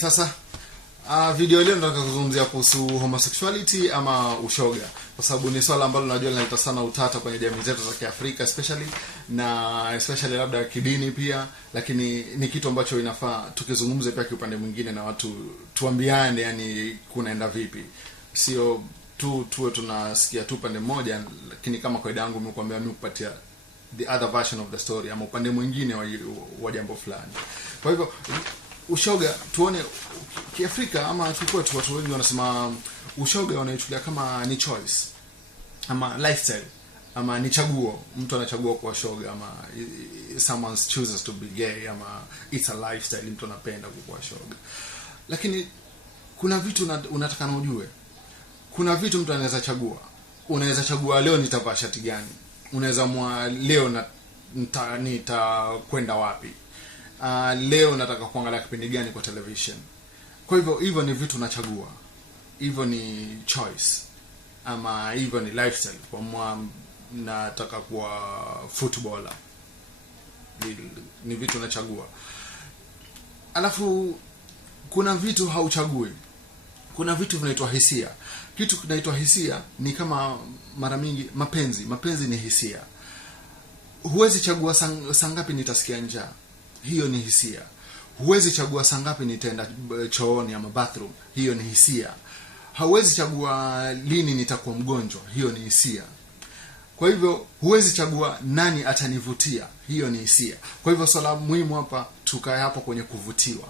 Sasa video leo nataka kuzungumzia kuhusu homosexuality ama ushoga, kwa sababu ni swala ambalo najua linaleta sana utata kwenye jamii zetu za Kiafrika especially labda kidini pia, lakini ni kitu ambacho inafaa tukizungumze pia kiupande mwingine na watu tuambiane, yani kunaenda vipi, sio tuwe tunasikia tu pande moja, lakini kama kawaida yangu nimekuambia mimi kupatia the other version of the story ama upande mwingine wa jambo fulani. Kwa hivyo ushoga tuone Kiafrika ama kikwetu, watu wengi wanasema ushoga wanaichukulia kama ni choice ama lifestyle ama ni chaguo, mtu anachagua kuwa shoga ama someone chooses to be gay ama it's a lifestyle, mtu anapenda kuwa shoga. Lakini kuna vitu unataka na ujue, kuna vitu mtu anaweza chagua. Unaweza chagua leo nitavaa shati gani, unaweza leo nitakwenda wapi, leo nataka kuangalia kipindi gani kwa television. Kwa hivyo ni vitu unachagua, hivyo ni choice ama hivyo ni lifestyle. Kwa nataka kuwa footballer, ni vitu unachagua. Alafu kuna vitu hauchagui, kuna vitu vinaitwa hisia. Kitu kinaitwa hisia ni kama mara mingi mapenzi ni hisia. Huwezi chagua saa ngapi nitasikia njaa, hiyo ni hisia. Huwezi chagua saa ngapi nitaenda chooni ama bathroom, hiyo ni hisia. Hauwezi chagua lini nitakuwa mgonjwa, hiyo ni hisia. Kwa hivyo huwezi chagua nani atanivutia, hiyo ni hisia. Kwa hivyo swala muhimu hapa tukae hapo kwenye kuvutiwa.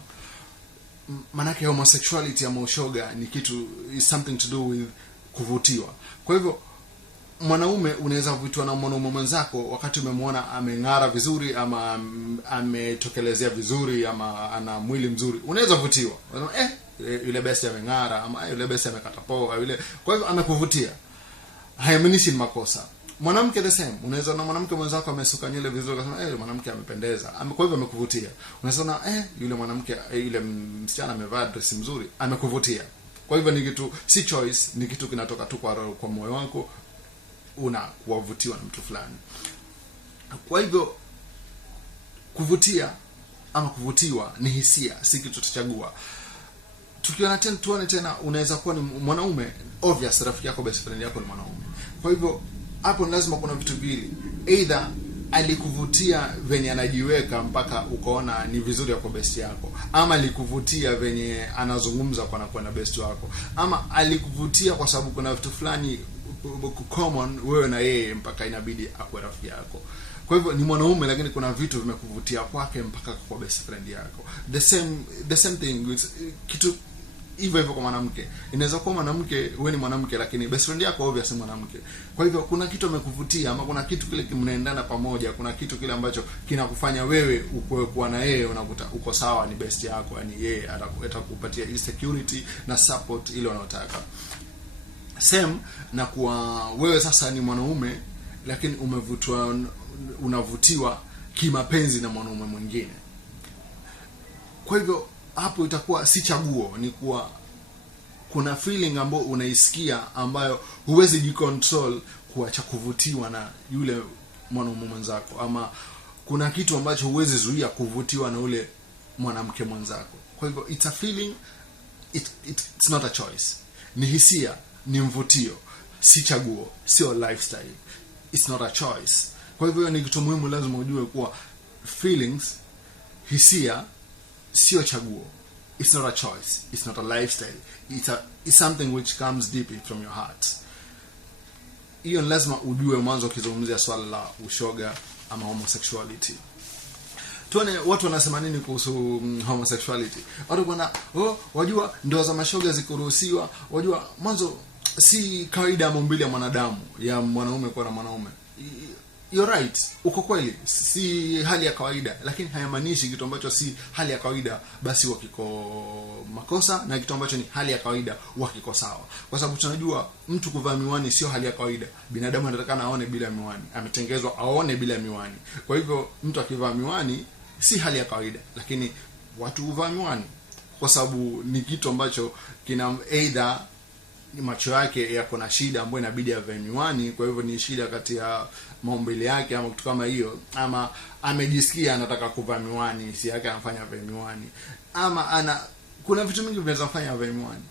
Manake homosexuality ama ushoga ni kitu, is something to do with kuvutiwa. Kwa hivyo mwanaume unaweza kuvutiwa na mwanaume mwenzako wakati umemwona ameng'ara vizuri ama ametokelezea vizuri ama ana mwili mzuri, unaweza kuvutiwa. Yule besti ameng'ara ama yule besti amekata poa yule, kwa hivyo amekuvutia. Haimaanishi ni makosa. Mwanamke the same, unaweza na mwanamke mwenzako amesuka nywele vizuri ukasema yule mwanamke amependeza, kwa hivyo amekuvutia. Unaweza na yule mwanamke yule msichana amevaa dress nzuri, amekuvutia. Kwa hivyo ni kitu, si choice, ni kitu kinatoka tu kwa moyo wako, unavutiwa na mtu fulani. Kwa hivyo kuvutia ama kuvutiwa ni hisia, si kitu tutachagua. Tukiona tuone tena, unaweza kuwa ni mwanaume, obvious rafiki yako, best friend yako ni mwanaume. Kwa hivyo hapo lazima kuna vitu vile, either alikuvutia venye anajiweka mpaka ukaona ni vizuri yako best yako, ama alikuvutia venye anazungumza kwa na best wako, ama alikuvutia kwa sababu kuna vitu fulani common wewe na yeye mpaka inabidi akwe rafiki yako. Kwa hivyo ni mwanaume, lakini kuna vitu vimekuvutia kwake mpaka kwa best friend yako. The same thing with kitu hivyo kwa mwanamke. Inaweza kuwa mwanamke, wewe ni mwanamke lakini best friend yako obviously mwanamke. Kwa hivyo kuna kitu amekuvutia ama kuna kitu kile mnaendana pamoja, kuna kitu kile ambacho kinakufanya wewe kuwa na yeye unakuta uko sawa, ni best yako, yani yeye atakupatia ile security na support ile unayotaka. Same na kuwa wewe sasa ni mwanaume lakini unavutiwa kimapenzi na mwanaume mwingine. Kwa hivyo hapo itakuwa si chaguo, ni kuwa kuna feeling ambayo unaisikia ambayo huwezi jicontrol kuacha kuvutiwa na yule mwanaume mwenzako, ama kuna kitu ambacho huwezi zuia kuvutiwa na yule mwanamke mwenzako. Kwa hivyo it's a feeling, it's not a choice. Ni hisia, ni mvutio, si chaguo, sio lifestyle. It's not a choice. Kwa hivyo ni kitu muhimu, lazima ujue kuwa feelings, hisia, sio chaguo. It's not a choice. It's not a lifestyle. It's something which comes deep from your heart. Hiyo lazima ujue mwanzo ukizungumzia swala la ushoga ama homosexuality. Tuone watu wanasema nini kuhusu homosexuality. Watu wajua ndoa za mashoga zikuruhusiwa. Wajua mwanzo si kawaida ya maumbile ya mwanadamu, ya mwanaume kwa na mwanaume. You're right, uko kweli, si hali ya kawaida, lakini hayamaanishi kitu ambacho si hali ya kawaida basi wakiko makosa, na kitu ambacho ni hali ya kawaida wakiko sawa. Kwa sababu tunajua mtu kuvaa miwani sio hali ya kawaida. Binadamu anatakana aone bila miwani, ametengezwa aone bila miwani. Kwa hivyo mtu akivaa miwani si hali ya kawaida, lakini watu huvaa miwani kwa sababu ni kitu ambacho kina either macho yake yako na shida ambayo inabidi avae miwani. Kwa hivyo ni shida kati ya maumbile yake ama kitu kama hiyo, ama amejisikia anataka kuvaa miwani, si yake anafanya avae miwani, ama kuna vitu mingi vinaweza kufanya avae miwani,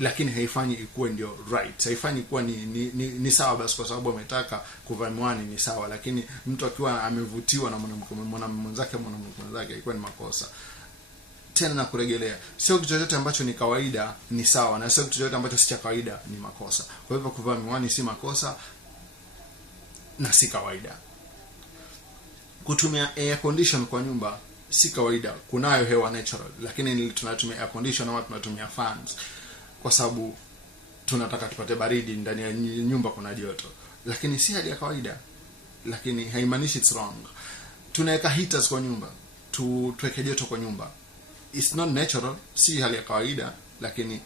lakini haifanyi ikuwe ndio right, haifanyi kuwa ni sawa basi kwa sababu ametaka kuvaa miwani ni sawa. Lakini mtu akiwa amevutiwa na mwanamume mwenzake ilikuwa ni makosa. Tena na kurejelea, sio kitu chochote ambacho ni kawaida ni sawa, na sio kitu chochote ambacho si cha kawaida ni makosa. Kwa hivyo kuvaa miwani si makosa na si kawaida. Kutumia air condition kwa nyumba si kawaida. Kunayo hewa natural, lakini tunatumia air condition ama tunatumia fans kwa sababu tunataka tupate baridi ndani ya nyumba, kuna joto, lakini si hali ya kawaida. Lakini haimaanishi it's wrong. Tunaweka heaters kwa nyumba, tuweke joto kwa nyumba. It's not natural, si hali ya kawaida, lakini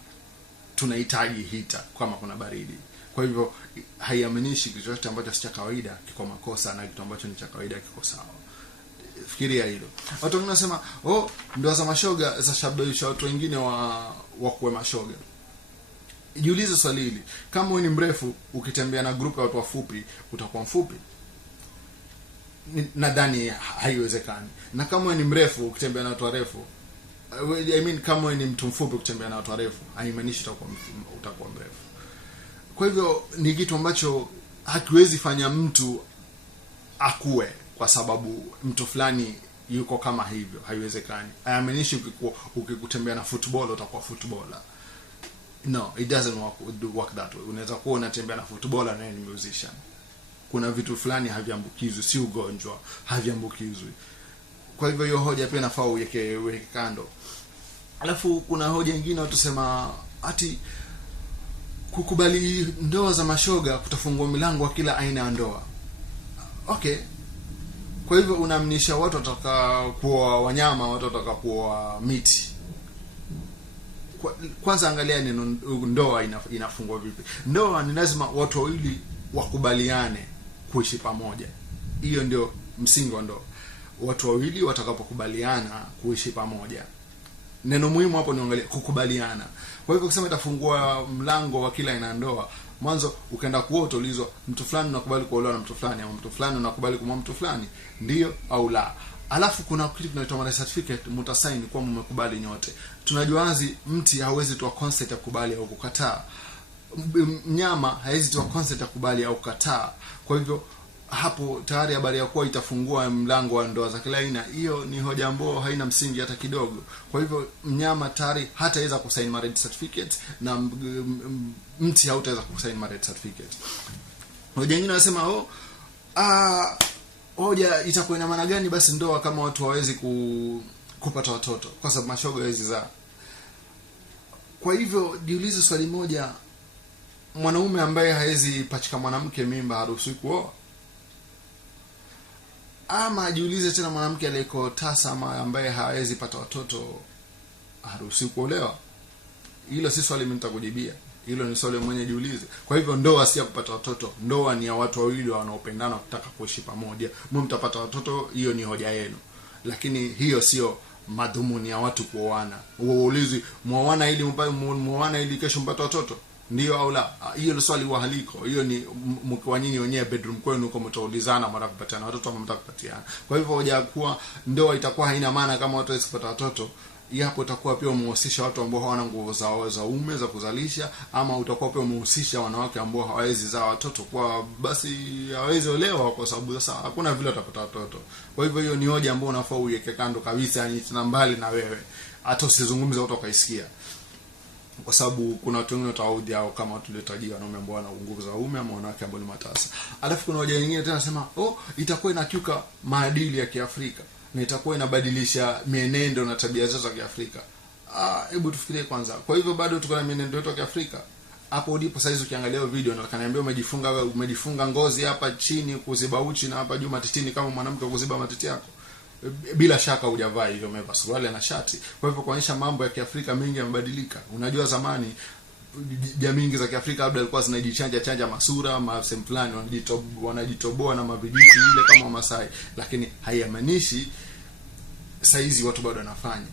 tunahitaji heater kama kuna baridi. Kwa hivyo haimaanishi kitu chochote ambacho si cha kawaida kiko makosa na kitu ambacho ni cha kawaida kiko sawa. Fikiria hilo. Watu wengine wanasema, ndoa za mashoga zashababisha watu wengine wa kuwe mashoga. Jiulize swali hili. Kama wewe ni mrefu ukitembea na group ya watu wafupi, utakuwa mfupi? Nadhani haiwezekani. Na kama wewe ni mrefu ukitembea na watu warefu, kama wewe ni mtu mfupi ukitembea na watu warefu, haimaanishi utakuwa mrefu. Kwa hivyo ni kitu ambacho hakiwezi fanya mtu akue kwa sababu mtu fulani yuko kama hivyo, haiwezekani. Haimaanishi ukikutembea na football utakuwa footballer. No, it doesn't work that way. Unaweza kuwa unatembea na footballer na ni musician. Kuna vitu fulani haviambukizwi, si ugonjwa, haviambukizwi. Kwa hivyo hiyo hoja pia inafaa uweke kando. Alafu kuna hoja nyingine watu sema ati kukubali ndoa za mashoga kutafungua milango wa kila aina ya ndoa. Okay. Kwa hivyo unaamnisha watu wataka kuoa wanyama, watu wataka kuoa miti. Kwanza angalia neno ndoa inafungwa vipi. Ndoa ni lazima watu wawili wakubaliane kuishi pamoja. Hiyo ndio msingi wa ndoa. Watu wawili watakapokubaliana kuishi pamoja. Neno muhimu hapo ni angalia kukubaliana. Kwa hivyo kusema itafungua mlango wa kila aina ndoa, mwanzo ukaenda kuoa utaulizwa mtu fulani unakubali kuolewa na mtu fulani, au mtu fulani unakubali kumwoa mtu fulani, ndio au la. Alafu kuna kitu kinaitwa marriage certificate, mtasaini kwa mmekubali nyote. Tunajua wazi mti hawezi toa consent ya kubali au kukataa. Mnyama hawezi toa consent ya kubali au kukataa. Kwa hivyo hapo tayari habari ya kuwa itafungua mlango wa ndoa za kila aina, hiyo ni hoja ambayo haina msingi hata kidogo. Kwa hivyo mnyama tayari hataweza kusign marriage certificate na mti hautaweza kusign marriage certificate. Hoja nyingine wanasema hoja itakuwa ina maana gani basi ndoa kama watu hawezi kupata watoto kwa sababu mashoga hawezi zaa. Kwa hivyo jiulize swali moja, mwanaume ambaye hawezi pachika mwanamke mimba haruhusiwi kuoa? Ama jiulize tena, mwanamke aliyeko tasa ama ambaye hawezi pata watoto haruhusiwi kuolewa? Hilo si swali mimi nitakujibia. Hilo ni swali mwenye jiulize. Kwa hivyo ndoa si ya kupata watoto. Ndoa ni ya watu wawili wanaopendana kutaka kuishi pamoja. Mtapata watoto, hiyo ni hoja yenu. Lakini hiyo sio madhumuni ya watu kuoana. Uulizi muoana ili kesho mpate watoto? Ndio au la? Hiyo ni swali wa haliko. Hiyo ni mkiwa nyinyi wenyewe bedroom kwenu huko mtaulizana mara kupatiana watoto ama mtakupatiana. Kwa hivyo hoja kuwa ndoa itakuwa haina maana kama watu wasipata watoto, hapo utakuwa pia umehusisha watu ambao hawana nguvu za uume za kuzalisha, ama utakuwa pia umehusisha wanawake ambao hawawezi zaa watoto, kwa basi hawezi olewa kwa sababu sasa hakuna vile watapata watoto. Kwa hivyo hiyo ni hoja ambayo unafaa uweke kando kabisa, yani tena mbali na wewe, hata usizungumze watu wakaisikia. Kwa sababu kuna watu wengine wataudi au kama watu waliotajia wanaume ambao wana nguvu za uume ama wanawake ambao ni matasa. Alafu kuna hoja nyingine tena nasema itakuwa inakiuka maadili ya Kiafrika na itakuwa inabadilisha mienendo na tabia zetu za Kiafrika. Hebu tufikirie kwanza. Kwa hivyo bado tuko na mienendo yetu ya Kiafrika. Hapo ndipo saizi ukiangalia video na kaniambia umejifunga ngozi hapa chini kuziba uchi na hapa juu matitini kama mwanamke kuziba matiti yako. Bila shaka hujavaa hivyo, umevaa suruali na shati. Kwa hivyo kuonyesha mambo ya Kiafrika mengi yamebadilika. Unajua zamani jamii nyingi za Kiafrika labda zilikuwa zinajichanja masura ama sehemu fulani wanajitoboa na mavijiti ile kama Masai, lakini haimaanishi saizi watu bado wanafanya.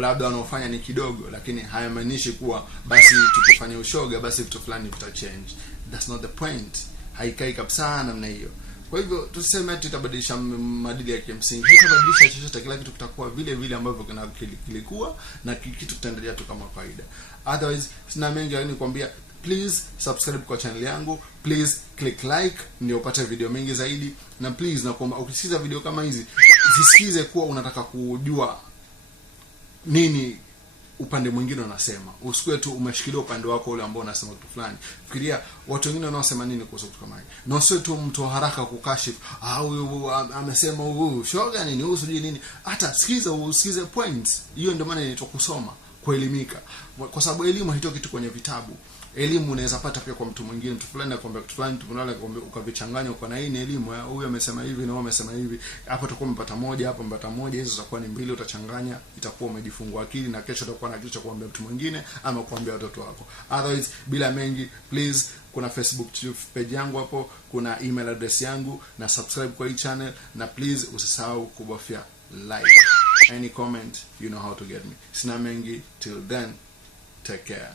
Labda wanaofanya ni kidogo, lakini haimaanishi kuwa basi tukifanya ushoga basi vitu fulani vita change. That's not the point. Haikai kabisa namna hiyo. Kwa hivyo tuseme ati tutabadilisha maadili ya kimsingi, tutabadilisha chochote, kila kitu kitakuwa vile vile ambavyo kilikuwa, na kitu kitaendelea tu kama kawaida. Otherwise sina mengi ya nikwambia. Please subscribe kwa channel yangu, please click like ndio upate video mengi zaidi, na please nakuomba ukisikiza video kama hizi zisikize kuwa unataka kujua nini upande mwingine unasema. Usikue tu umeshikilia upande wako ule ambao unasema kitu fulani. Fikiria watu wengine wanaosema nini kuhusu kitu kama hicho. Na usiwe tu mtu haraka kukashifu, huyu amesema huyu shoga nini, huyu sijui nini. Hata usikize points. Hiyo ndio maana inaitwa kusoma, kuelimika. Kwa sababu elimu haitoki tu kwenye vitabu. Elimu unaweza pata pia kwa mtu mwingine, mtu fulani anakuambia kitu fulani, mtu fulani anakuambia, ukavichanganya uko na hii ni elimu. Huyu amesema hivi na huyu amesema hivi. Hapo utakuwa umepata moja, hapo umepata moja, hizo zitakuwa ni mbili, utachanganya, itakuwa umejifungua akili, na kesho utakuwa na kitu cha kuambia mtu mwingine ama kuambia watoto wako. Otherwise bila mengi, please kuna Facebook page yangu hapo, kuna email address yangu, na subscribe kwa hii channel, na please usisahau kubofya like. Any comment, you know how to get me. Sina mengi, till then, take care.